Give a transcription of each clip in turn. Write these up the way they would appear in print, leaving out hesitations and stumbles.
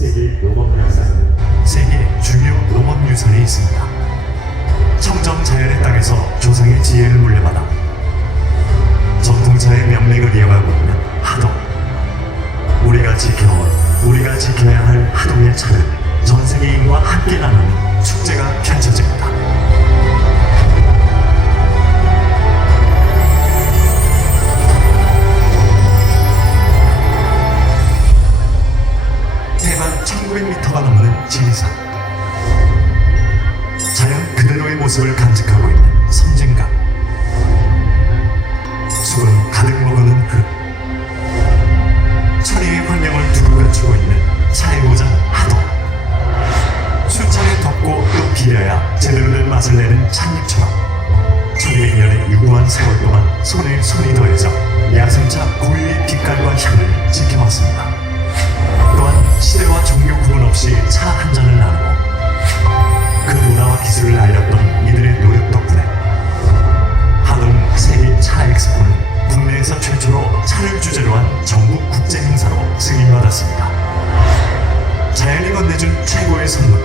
세계 농업유산, 세계 중요 농업유산이 있습니다. 청정 자연의 땅에서 조상의 지혜를 물려받아 전통차의 명맥을 이어가고 있는 하동. 우리가 지켜야 할 하동의 차를 전 세계인과 함께 나누는 축제가 펼쳐집니다. 해발 1900m가 넘는 지리산. 자연 그대로의 모습을 간직하고 있는 섬진강. 수분 가득 머무는 흙. 천혜의 환경을 두루 갖추고 있는 차의 고장 하동. 수차게 덮고 또 비려야 제대로 된 맛을 내는 찻잎처럼 1200년의 유구한 세월 동안 손에 손이 더해져 야생차 고유의 빛깔과 향을 지켜왔습니다. 또한 시대와 종교 구분 없이 차 한 잔을 나누고 그 문화와 기술을 알렸던 이들의 노력 덕분에 하동 세계 차 엑스포는 국내에서 최초로 차를 주제로 한 전국 국제 행사로 승인받았습니다. 자연이 건네준 최고의 선물.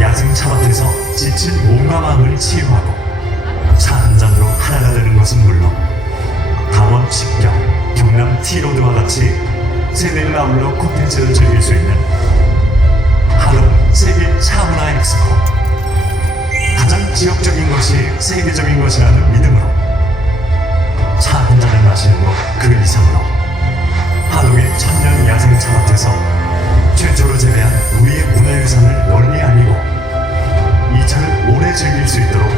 야생 차밭에서 지친 몸과 마음을 치유하고 차 한 잔으로 하나가 되는 것은 물론 강원 식경, 경남 티로드와 같이 세대를 아울러 콘텐츠를 즐길 수 있는 하동 세계 차문화 엑스포. 가장 지역적인 것이 세계적인 것이라는 믿음으로 차 한 잔을 마시는 것 그 이상으로 하동의 천년 야생 차밭에서 최초로 재배한 우리의 문화유산을 널리 알리고 이 차를 오래 즐길 수 있도록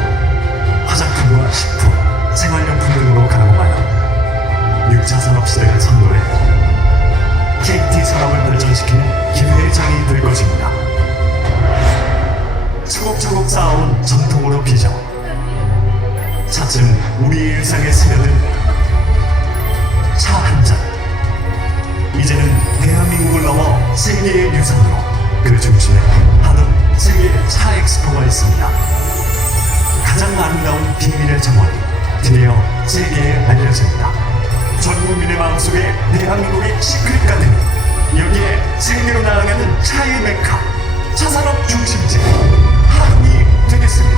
화장품과 식품, 생활용품 등으로 가공하여 6차 산업시대를 선도해 KT 산업을 발전시키는 기회의 장이 될 것입니다. 차곡차곡 쌓아온 전통으로 빚어 차츰 우리의 일상에 스며든 차 한 잔. 이제는 대한민국을 넘어 세계의 유산으로 그 중심에 하동 세계 차 엑스포가 있습니다. 가장 아름다운 비밀의 정원이 드디어 세계에 알려집니다. 전 국민의 마음속에 대한민국의 시크릿 가든이, 여기에 세계로 나아가는 차의 메카, 차산업 중심지 하동이 되겠습니다.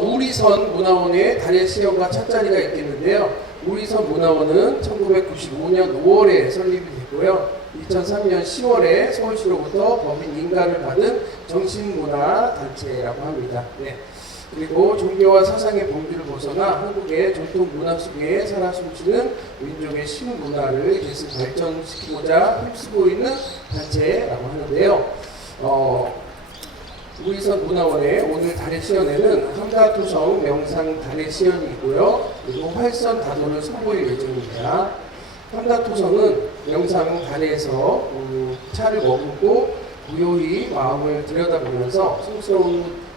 우리선 문화원의 달의 시연과 찻자리가 있겠는데요. 우리선 문화원은 1995년 5월에 설립이 됐고요. 2003년 10월에 서울시로부터 법인 인가를 받은 정신문화단체라고 합니다. 네. 그리고 종교와 사상의 범주를 벗어나 한국의 전통 문화 속에 살아 숨쉬는 민족의 신문화를 계속 발전시키고자 힘쓰고 있는 단체라고 하는데요. 우리선 문화원의 오늘 달의 시연에는 함다토성 명상 달의 시연이 있고요. 그리고 활선 다도를 선보일 예정입니다. 함다토성은 명상 달에서 차를 머금고 고요히 마음을 들여다보면서 숭스러운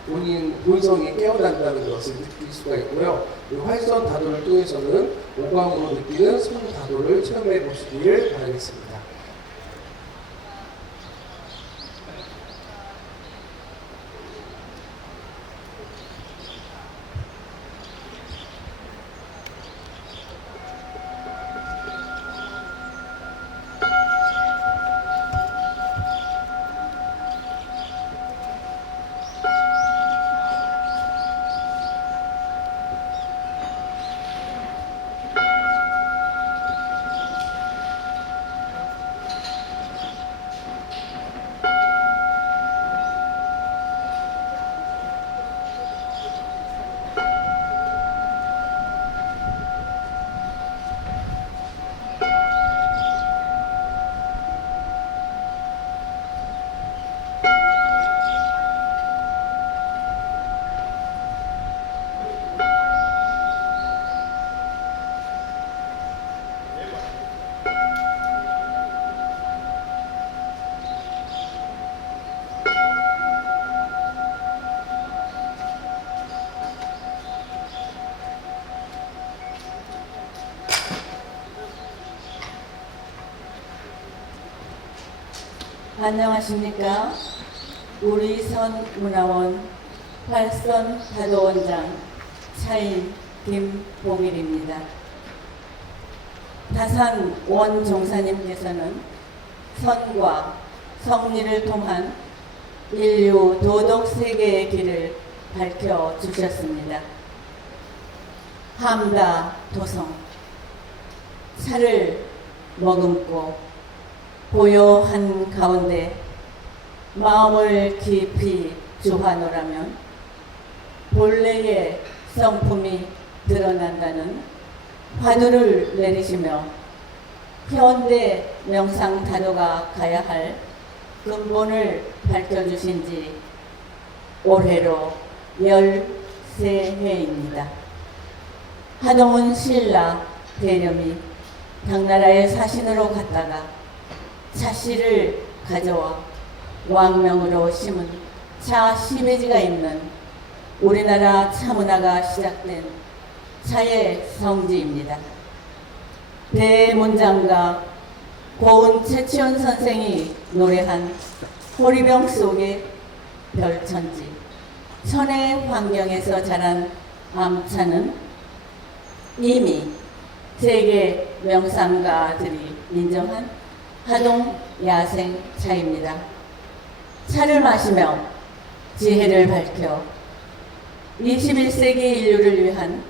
본성이 깨어난다는 것을 느낄 수가 있고요. 활선 다도를 통해서는 오감으로 느끼는 손다도를 체험해 보시기를 바라겠습니다. 안녕하십니까. 우리선 문화원 활선 다도원장 차인 김봉일입니다. 다산 원 종사님께서는 선과 성리를 통한 인류 도덕 세계의 길을 밝혀 주셨습니다. 함다 도성, 차를 머금고 고요한 가운데 마음을 깊이 주하노라면 본래의 성품이 드러난다는 화두를 내리시며 현대 명상 다도가 가야 할 근본을 밝혀주신 지 올해로 13해입니다. 한동훈 신라 대념이 당나라의 사신으로 갔다가 차씨를 가져와 왕명으로 심은 차 시베지가 있는 우리나라 차문화가 시작된 차의 성지입니다. 대문장가 고은 최치원 선생이 노래한 호리병 속의 별천지, 천의 환경에서 자란 암차는 이미 세계 명상가들이 인정한 하동 야생 차입니다. 차를 마시며 지혜를 밝혀 21세기 인류를 위한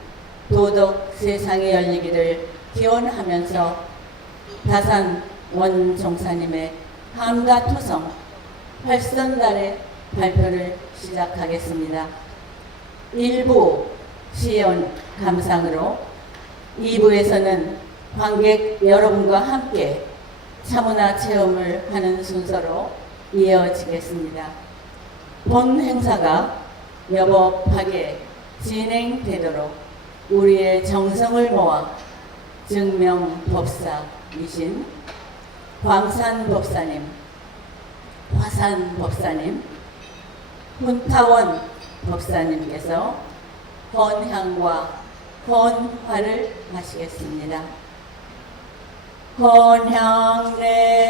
도덕 세상이 열리기를 기원하면서 다산 원종사님의 함가토성 활선달의 발표를 시작하겠습니다. 1부 시연 감상으로 2부에서는 관객 여러분과 함께 차문화 체험을 하는 순서로 이어지겠습니다. 본 행사가 여법하게 진행되도록 우리의 정성을 모아 증명법사이신 광산법사님, 화산법사님, 훈타원 법사님께서 헌향과 헌화를 하시겠습니다. 헌향례.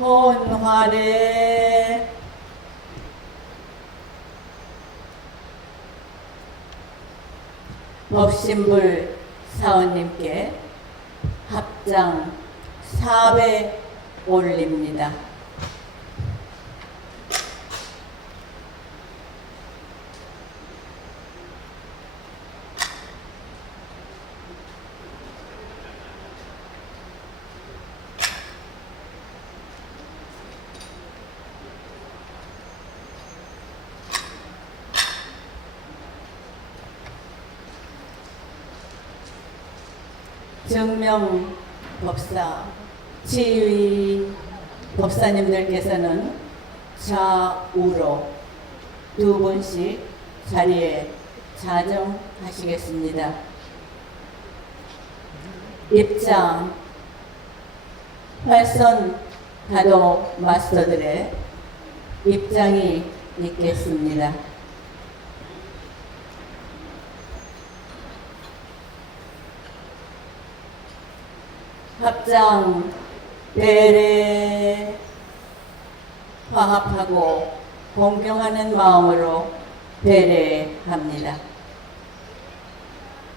헌화례. 법신불 사원님께 합장 4배 올립니다. 증명법사, 지휘 법사님들께서는 좌우로 두 분씩 자리에 자정하시겠습니다. 입장, 활선 다도 마스터들의 입장이 있겠습니다. 합장 배례 화합하고 공경하는 마음으로 배례합니다.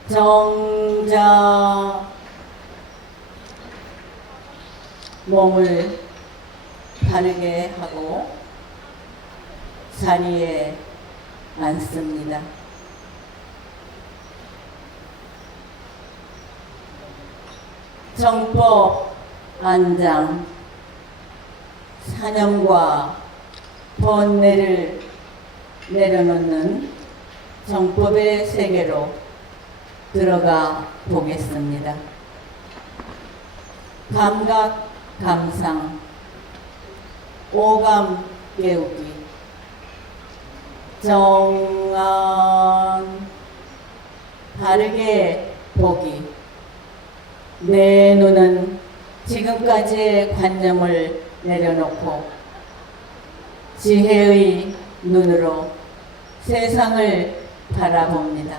정자 몸을 바르게 하고 자리에 앉습니다. 정법 안장, 사념과 번뇌를 내려놓는 정법의 세계로 들어가 보겠습니다. 감각, 감상, 오감 깨우기, 정안 바르게 보기. 내 눈은 지금까지의 관념을 내려놓고 지혜의 눈으로 세상을 바라봅니다.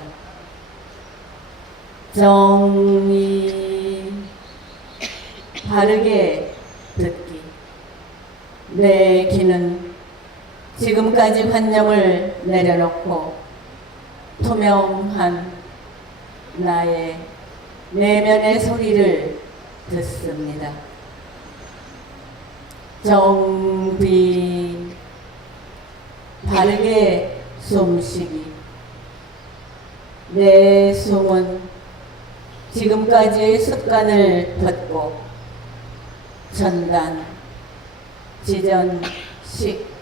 정의 바르게 듣기. 내 귀는 지금까지 관념을 내려놓고 투명한 나의 내면의 소리를 듣습니다. 정비 바르게 숨쉬기. 내 숨은 지금까지의 습관을 벗고 전단, 지전식,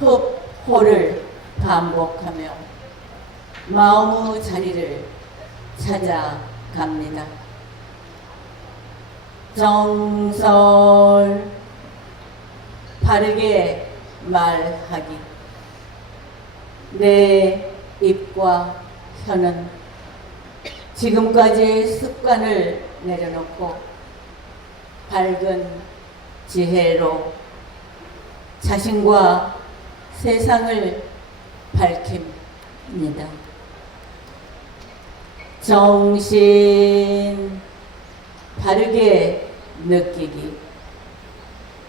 흡호를 반복하며 마음의 자리를 찾아갑니다. 정설 바르게 말하기. 내 입과 혀는 지금까지의 습관을 내려놓고 밝은 지혜로 자신과 세상을 밝힙니다. 정신 바르게 느끼기.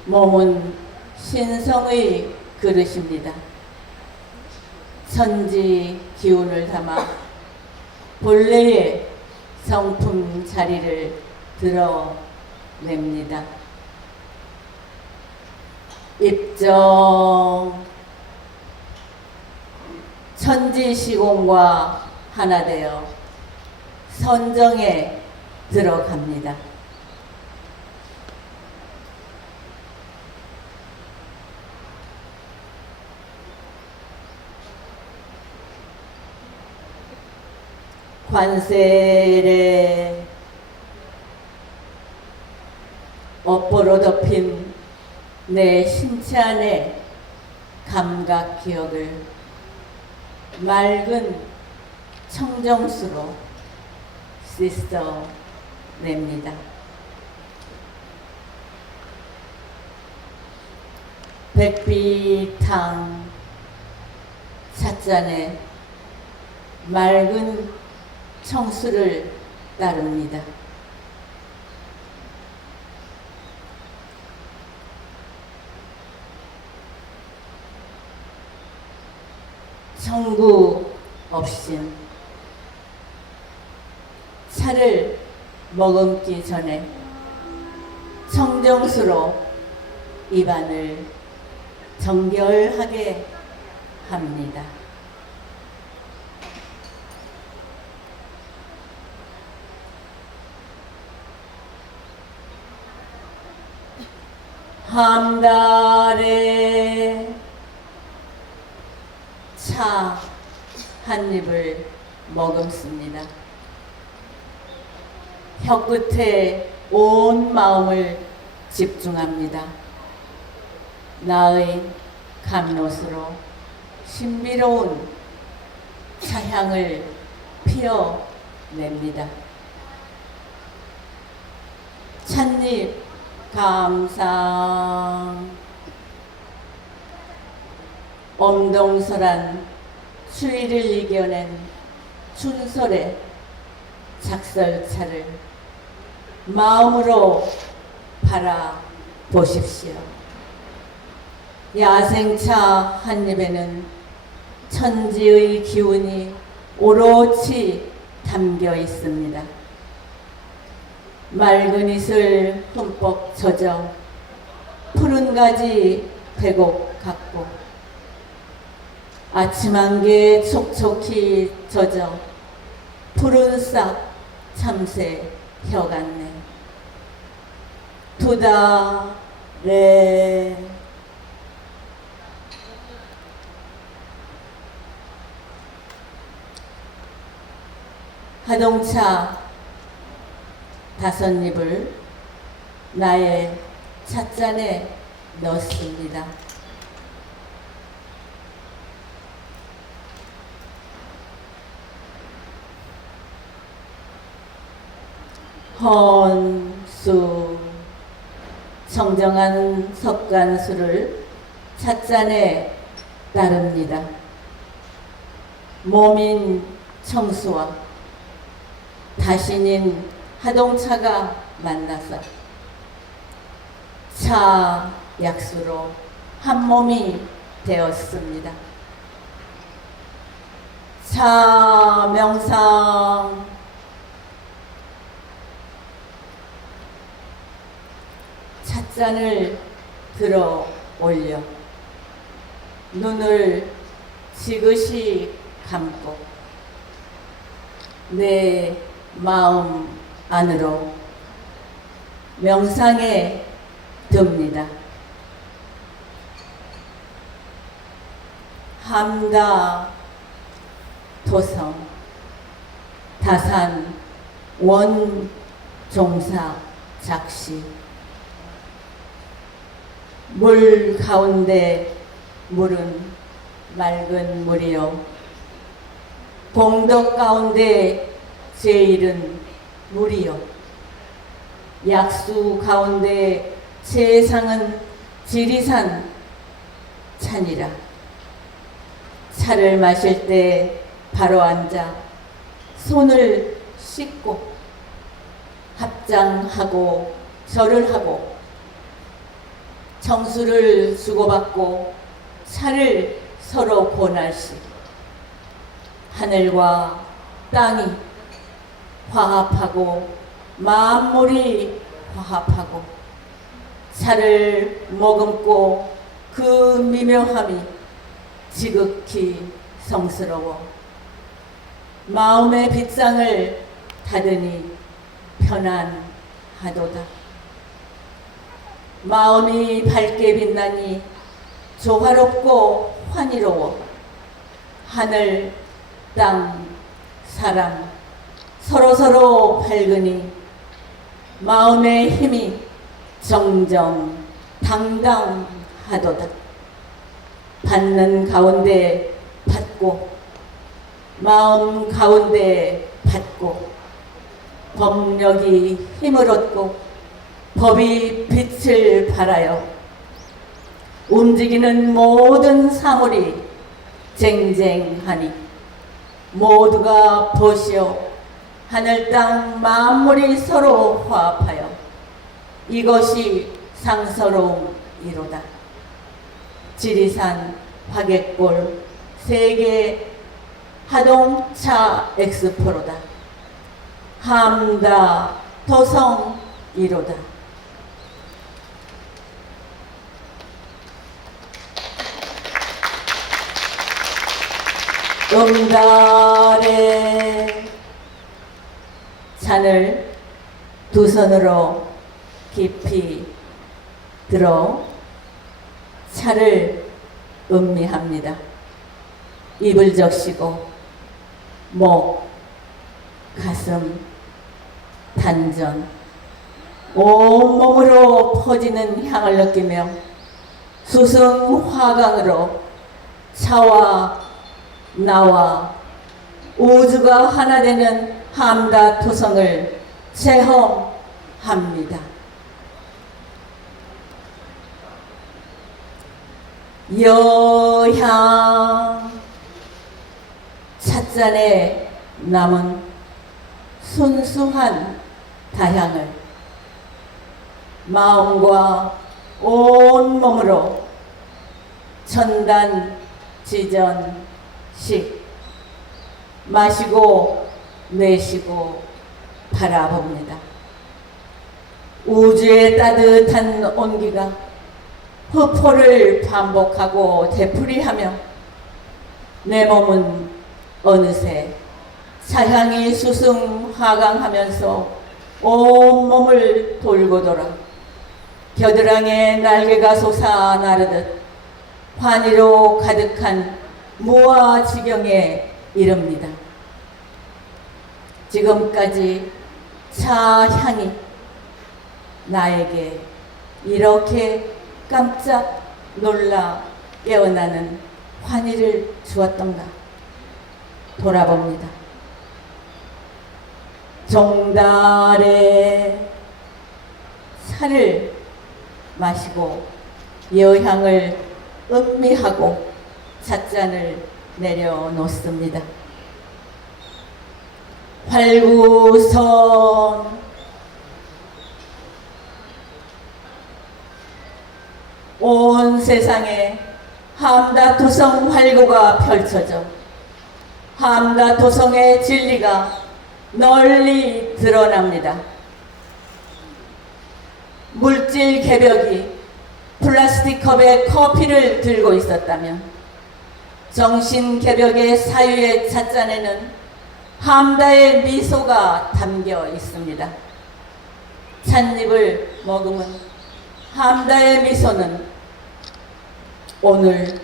몸은 신성의 그릇입니다. 천지 기운을 담아 본래의 성품 자리를 드러냅니다. 입정 천지 시공과 하나 되어 선정에 들어갑니다. 관세를 업보로 덮인 내 신체 안의 감각 기억을 맑은 청정수로 씻어냅니다. 백비탕 찻잔에 맑은 청수를 따릅니다. 청구 없인 차를 머금기 전에 청정수로 입안을 정결하게 합니다. 한달에 차 한 입을 머금습니다. 혀끝에 온 마음을 집중합니다. 나의 감롯으로 신비로운 차향을 피워냅니다. 찻잎 감상. 엄동설한 추위를 이겨낸 춘설의 작설차를 마음으로 바라보십시오. 야생차 한 입에는 천지의 기운이 오롯이 담겨 있습니다. 맑은 이슬 흠뻑 젖어 푸른 가지 배곡 같고 아침 안개 촉촉히 젖어 푸른 싹 참새 혀 같네. 두다래 하동차 5입을 나의 찻잔에 넣습니다. 헌수 청정한 석간수를 찻잔에 따릅니다. 몸인 청수와 다신인 하동차가 만나서 차 약수로 한 몸이 되었습니다. 차 명상 찻잔을 들어 올려 눈을 지그시 감고 내 마음 안으로 명상에 듭니다. 함다 도성 다산 원종사 작시 물 가운데 물은 맑은 물이요 봉덕 가운데 제일은 물이요 약수 가운데 세상은 지리산 찬이라 차를 마실 때 바로 앉아 손을 씻고 합장하고 절을 하고 정수를 주고받고 차를 서로 권할시 하늘과 땅이 화합하고 만물이 화합하고 차를 머금고 그 미묘함이 지극히 성스러워 마음의 빗장을 닫으니 편안하도다. 마음이 밝게 빛나니 조화롭고 환희로워 하늘, 땅, 사람 서로서로 밝으니 마음의 힘이 정정당당하도다. 받는 가운데 받고 마음 가운데 받고 법력이 힘을 얻고 법이 빛을 발하여 움직이는 모든 사물이 쟁쟁하니 모두가 보시오 하늘 땅 만물이 서로 화합하여 이것이 상서로움이로다. 지리산 화객골 세계 하동차 엑스포로다. 함다 도성이로다. 음달의 잔을 두 손으로 깊이 들어 차를 음미합니다. 입을 적시고 목, 가슴, 단전, 온몸으로 퍼지는 향을 느끼며 수승화강으로 차와 나와 우주가 하나 되는 함다 토성을 체험합니다. 여향 찻잔에 남은 순수한 다향을 마음과 온몸으로 천단 지전식 마시고 내쉬고 바라봅니다. 우주의 따뜻한 온기가 흡포를 반복하고 되풀이하며 내 몸은 어느새 차향이 수승화강하면서 온몸을 돌고 돌아 겨드랑이에 날개가 솟아나르듯 환희로 가득한 무아지경에 이릅니다. 지금까지 차향이 나에게 이렇게 깜짝 놀라 깨어나는 환희를 주었던가 돌아봅니다. 종달에 차를 마시고 여향을 음미하고 찻잔을 내려놓습니다. 활구선 온 세상에 함다토성 활구가 펼쳐져 함다토성의 진리가 널리 드러납니다. 물질 개벽이 플라스틱 컵에 커피를 들고 있었다면 정신 개벽의 사유의 찻잔에는 함다의 미소가 담겨 있습니다. 찻잎을 머금은 함다의 미소는 오늘,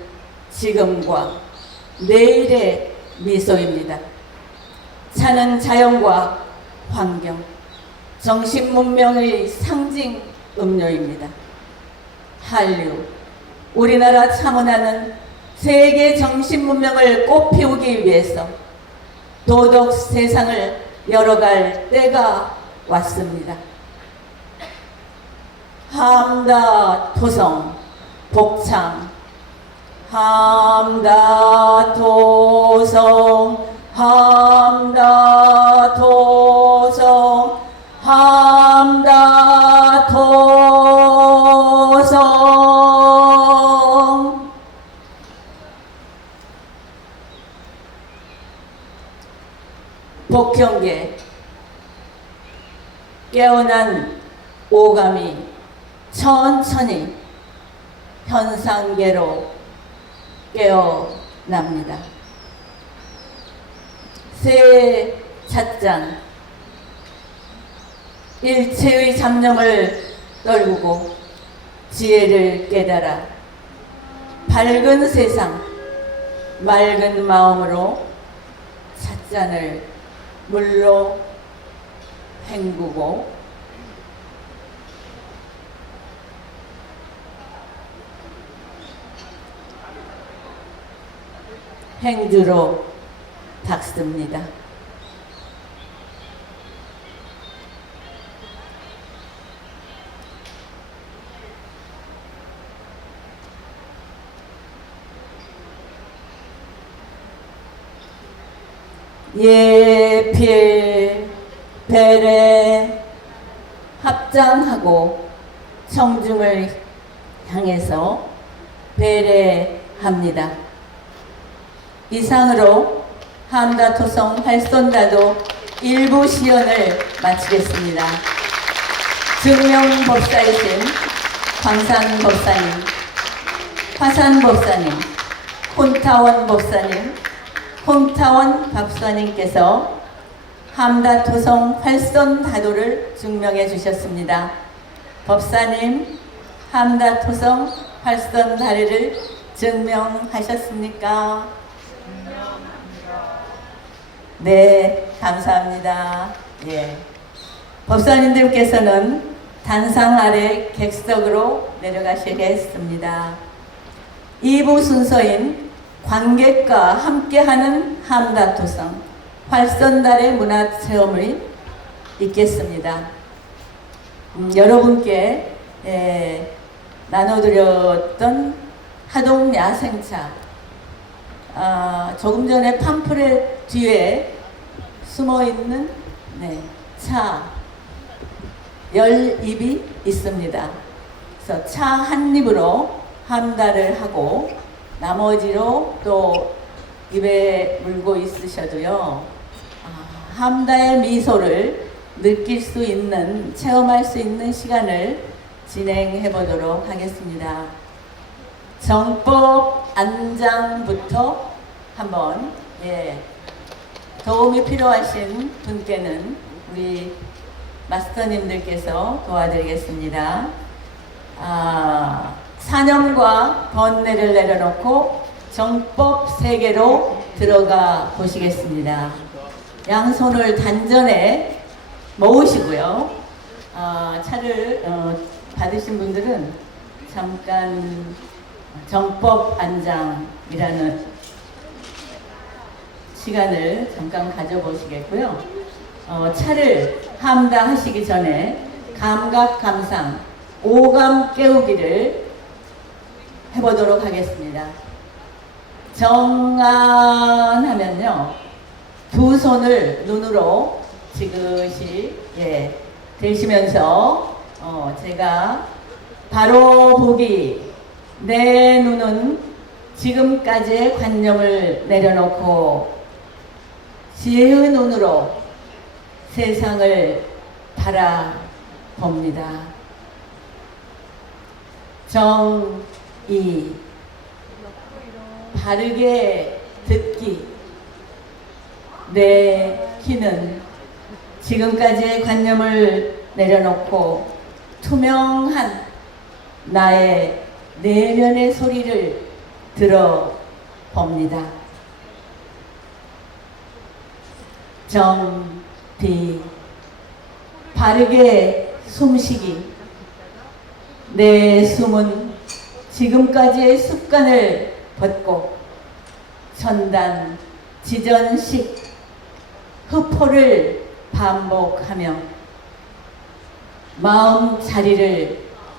지금과 내일의 미소입니다. 차는 자연과 환경, 정신 문명의 상징 음료입니다. 한류, 우리나라 차문화는 세계 정신 문명을 꽃피우기 위해서 도덕 세상을 열어갈 때가 왔습니다. 함다토성 복창, 함다토성, 함다토성, 함다토성. 복형계 깨어난 오감이 천천히 현상계로 깨어납니다. 새 찻잔, 일체의 잡념을 떨구고 지혜를 깨달아 밝은 세상, 맑은 마음으로 찻잔을 물로 헹구고 행주로 닦습니다. 예필 배례 합장하고 청중을 향해서 배례합니다. 이상으로 함다토성 활손다도 일부 시연을 마치겠습니다. 증명법사이신 광산 법사님, 화산 법사님, 홈타원 법사님, 홈타원 박사님께서 함다토성 활손다도를 증명해 주셨습니다. 법사님, 함다토성 활손다리를 증명하셨습니까? 네, 감사합니다. 예. 법사님들께서는 단상 아래 객석으로 내려가시겠습니다. 2부 순서인 관객과 함께하는 함다토성 활손달의 문화체험을 있겠습니다. 여러분께 나눠드렸던 하동 야생차, 조금 전에 팜프렛 뒤에 숨어있는 차 열입이 있습니다. 그래서 차 한 입으로 함다를 하고 나머지로 또 입에 물고 있으셔도요, 함다의 미소를 느낄 수 있는, 체험할 수 있는 시간을 진행해 보도록 하겠습니다. 정법 안장부터 한번 도움이 필요하신 분께는 우리 마스터님들께서 도와드리겠습니다. 사념과 번뇌를 내려놓고 정법 세계로 들어가 보시겠습니다. 양손을 단전에 모으시고요. 차를 받으신 분들은 잠깐 정법 안장이라는 시간을 잠깐 가져보시겠고요. 차를 함당하시기 전에 감각 감상, 오감 깨우기를 해보도록 하겠습니다. 정안하면요, 두 손을 눈으로 지그시 대시면서 제가 바로 보기, 내 눈은 지금까지의 관념을 내려놓고 지혜의 눈으로 세상을 바라봅니다. 정의, 바르게 듣기, 내 귀는 지금까지의 관념을 내려놓고 투명한 나의 내면의 소리를 들어봅니다. 정비, 바르게 숨쉬기, 내 숨은 지금까지의 습관을 벗고 천단, 지전식, 흡호를 반복하며 마음 자리를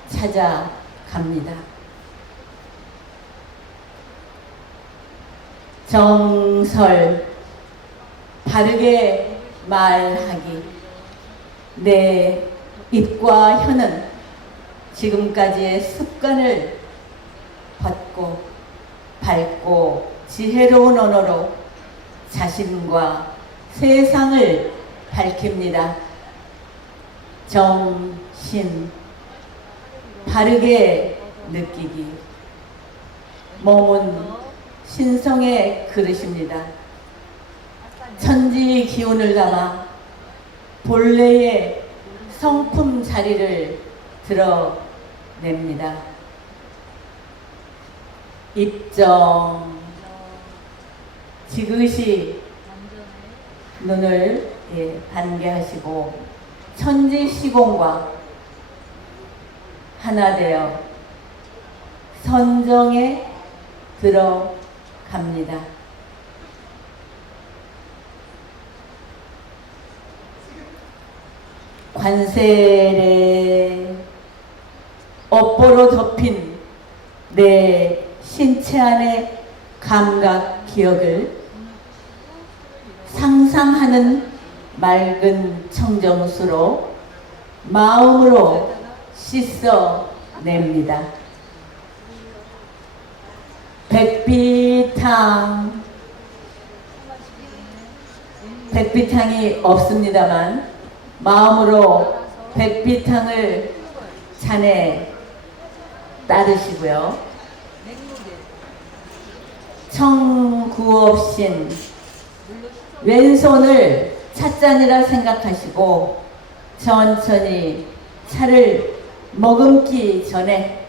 찾아갑니다. 정설, 바르게 말하기, 내 입과 혀는 지금까지의 습관을 벗고 밝고 지혜로운 언어로 자신과 세상을 밝힙니다. 정신, 바르게 느끼기, 몸은 신성의 그릇입니다. 천지 기운을 담아 본래의 성품 자리를 드러냅니다. 입정, 지그시 눈을 반개하시고 천지 시공과 하나 되어 선정에 들어갑니다. 관세례, 업보로 덮인 내 신체 안의 감각 기억을 상상하는 맑은 청정수로 마음으로 씻어냅니다. 백비탕, 백비탕이 없습니다만 마음으로 백비탕을 잔에 따르시고요. 청구업신, 왼손을 찻잔이라 생각하시고 천천히 차를 머금기 전에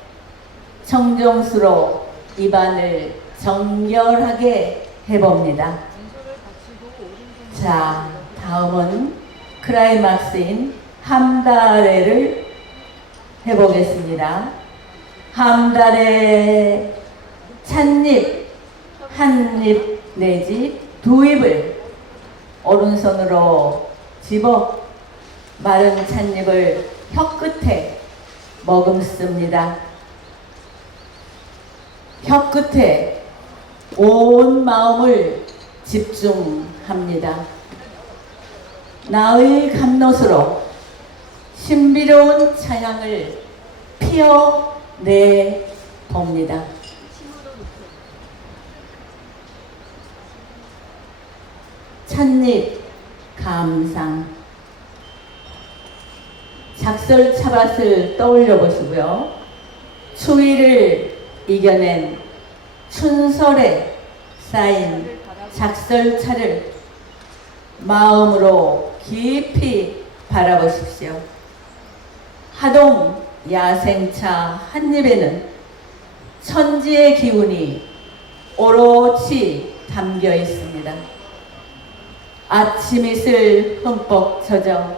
청정수로 입안을 정결하게 해봅니다. 자, 다음은 클라이막스인 함다레를 해보겠습니다. 함다레, 찻잎 한 입 내지 두 입을 오른손으로 집어 마른 찻잎을 혀끝에 머금습니다. 혀끝에 온 마음을 집중합니다. 나의 감롯으로 신비로운 차향을 피어내 봅니다. 찻잎 감상, 작설 차밭을 떠올려 보시고요. 추위를 이겨낸 춘설에 쌓인 작설차를 마음으로 깊이 바라보십시오. 하동 야생차 한 입에는 천지의 기운이 오롯이 담겨 있습니다. 아침 이슬 흠뻑 젖어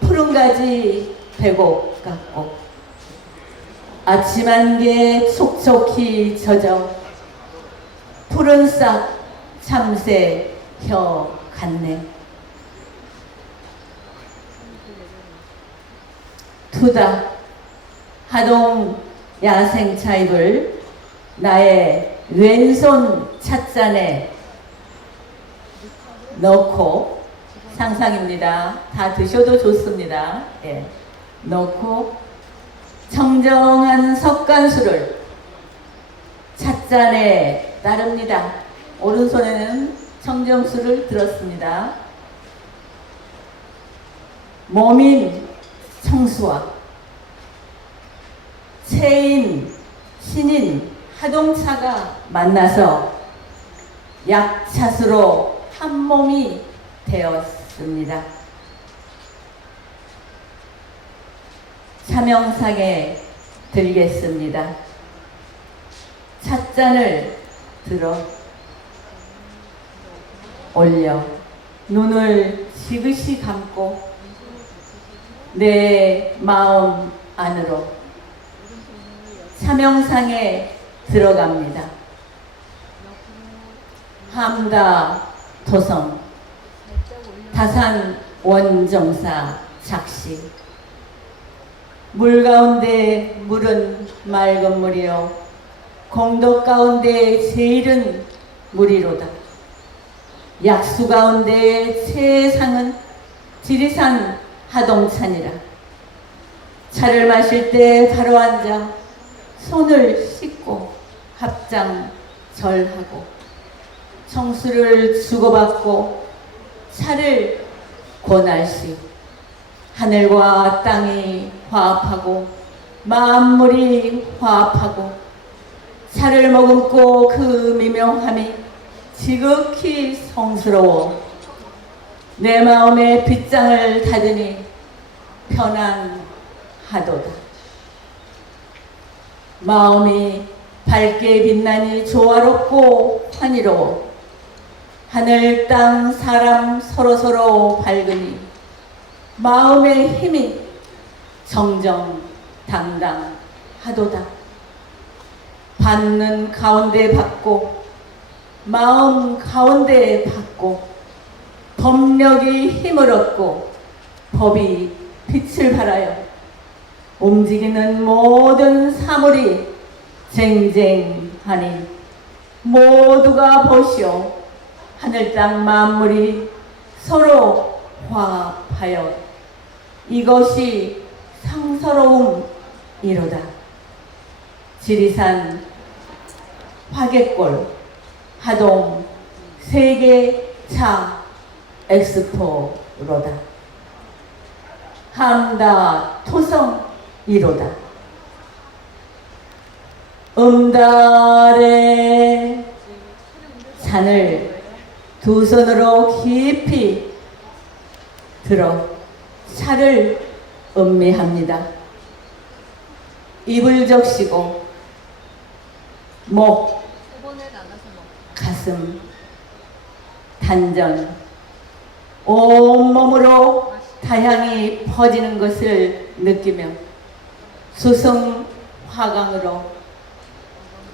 푸른 가지 배곡 같고 아침 안개 촉촉히 젖어 푸른 싹 참새 혀 같네. 투다 하동 야생 차입을 나의 왼손 찻잔에 넣고, 상상입니다. 다 드셔도 좋습니다. 예. 넣고 청정한 석간수를 찻잔에 따릅니다. 오른손에는 청정수를 들었습니다. 몸인 청수와 체인 신인 하동차가 만나서 약차수로 한 몸이 되었습니다. 차명상에 들겠습니다. 찻잔을 들어 올려 눈을 지그시 감고 내 마음 안으로 차명상에 들어갑니다. 함다 토성 다산 원정사 작시 물 가운데 물은 맑은 물이요 공덕 가운데 제일은 물이로다. 약수 가운데 최상은 지리산 하동찬이라. 차를 마실 때 바로 앉아 손을 씻고 합장절하고 청수를 주고받고 차를 권할시. 하늘과 땅이 화합하고 만물이 화합하고 차를 머금고 그 미묘함이 지극히 성스러워 내 마음에 빗장을 닫으니 편안하도다. 마음이 밝게 빛나니 조화롭고 환희로워 하늘 땅 사람 서로서로 밝으니 마음의 힘이 정정당당하도다. 받는 가운데 받고 마음 가운데 받고 법력이 힘을 얻고 법이 빛을 발하여 움직이는 모든 사물이 쟁쟁하니 모두가 보시오. 하늘 땅 만물이 서로 화합하여 이것이 상서로움이로다. 지리산 화개골 하동 세계차 엑스포로다. 함다 토성이로다. 음달의 잔을 두 손으로 깊이 들어 차를 음미합니다. 입을 적시고 목, 가슴, 단전, 온몸으로 다향이 퍼지는 것을 느끼며 수성 화강으로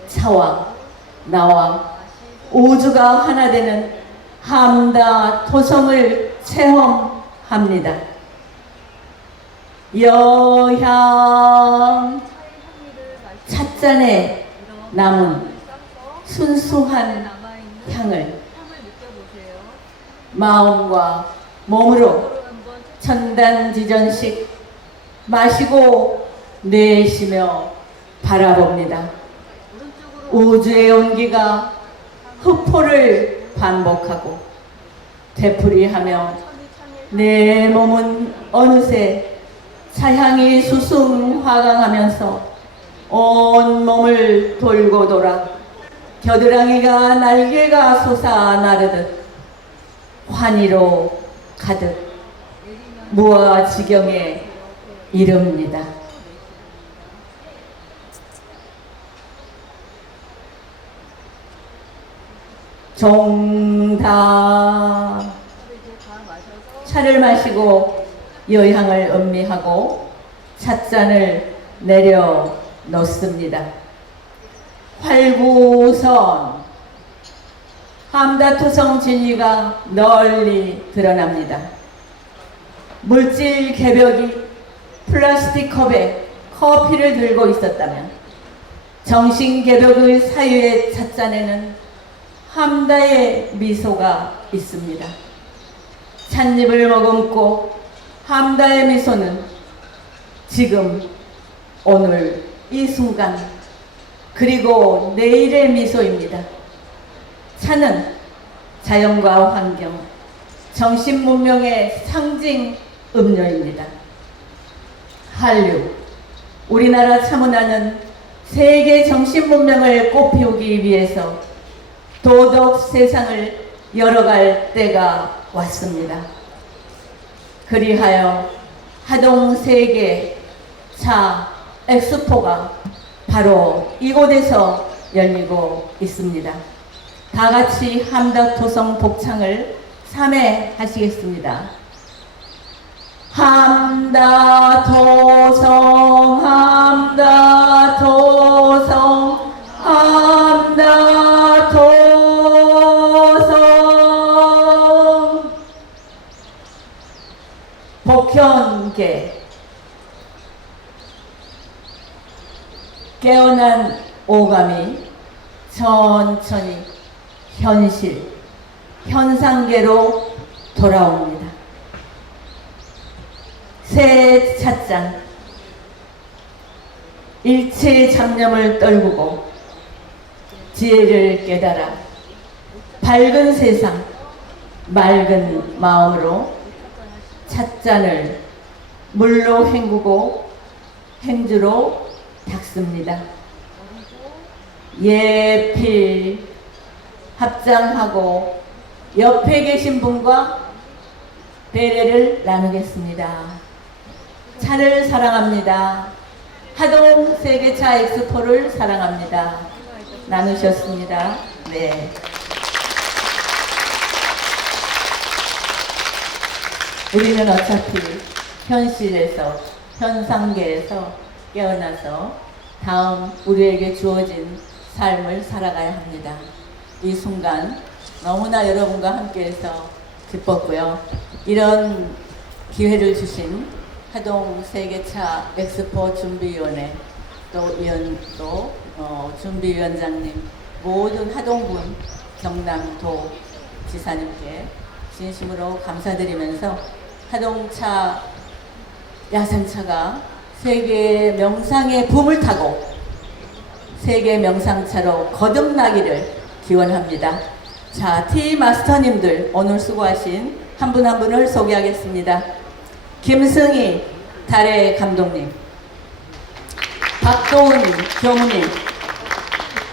차와 나와 우주가 하나 되는 함다 토성을 체험합니다. 여향 찻잔에 남은 순수한 향을 마음과 몸으로 천단지전식 마시고 내쉬며 바라봅니다. 우주의 온기가 흡포를 반복하고 되풀이하며 내 몸은 어느새 차향이 수승화강하면서 온 몸을 돌고 돌아 겨드랑이가 날개가 솟아 나르듯 환희로 가득 무아지경에 이릅니다. 종다 차를 마시고 여향을 음미하고 찻잔을 내려 놓습니다. 활구선 함다토성 진위가 널리 드러납니다. 물질 개벽이 플라스틱 컵에 커피를 들고 있었다면 정신개벽의 사유의 찻잔에는 함다의 미소가 있습니다. 찻잎을 머금고 함다의 미소는 지금, 오늘, 이 순간, 그리고 내일의 미소입니다. 차는 자연과 환경, 정신 문명의 상징 음료입니다. 한류, 우리나라 차문화는 세계 정신 문명을 꽃피우기 위해서 도덕 세상을 열어갈 때가 왔습니다. 그리하여 하동 세계 차 엑스포가 바로 이곳에서 열리고 있습니다. 다 같이 함다 토성 복창을 3회 하시겠습니다. 함다 토성 함다 토성 함다 토성 복현계 깨어난 오감이 천천히 현실, 현상계로 돌아옵니다. 새 찻잔, 일체의 잡념을 떨구고 지혜를 깨달아 밝은 세상, 맑은 마음으로 찻잔을 물로 헹구고 행주로 닦습니다. 예필 합장하고 옆에 계신 분과 배례를 나누겠습니다. 차를 사랑합니다. 하동 세계차 엑스포를 사랑합니다. 나누셨습니다. 네. 우리는 어차피 현실에서, 현상계에서 깨어나서 다음 우리에게 주어진 삶을 살아가야 합니다. 이 순간 너무나 여러분과 함께해서 기뻤고요. 이런 기회를 주신 하동 세계차 엑스포 준비위원회 또 준비위원장님, 모든 하동군 경남도 지사님께 진심으로 감사드리면서 하동차 야산차가 세계 명상의 붐을 타고 세계 명상차로 거듭나기를 기원합니다. 자, 티 마스터님들 오늘 수고하신 한 분 한 분을 소개하겠습니다. 김승희 달의 감독님, 박도은 교무님,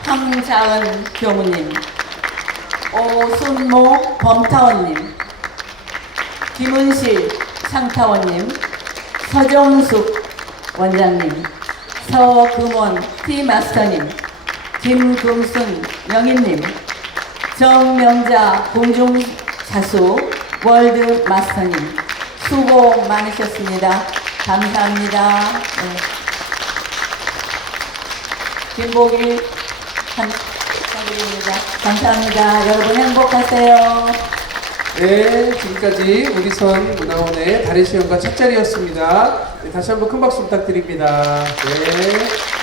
황자은 교무님, 오순모 범타원님, 김은실 상타원님, 서정숙 원장님, 서금원 티마스터님, 김금순 명인님, 정명자 공중자수 월드마스터님, 수고 많으셨습니다. 감사합니다. 네. 김복일 감사드립니다. 감사합니다. 여러분 행복하세요. 네, 지금까지 우리선 문화원의 달의 시연과 찻자리였습니다. 네, 다시 한번 큰 박수 부탁드립니다. 네.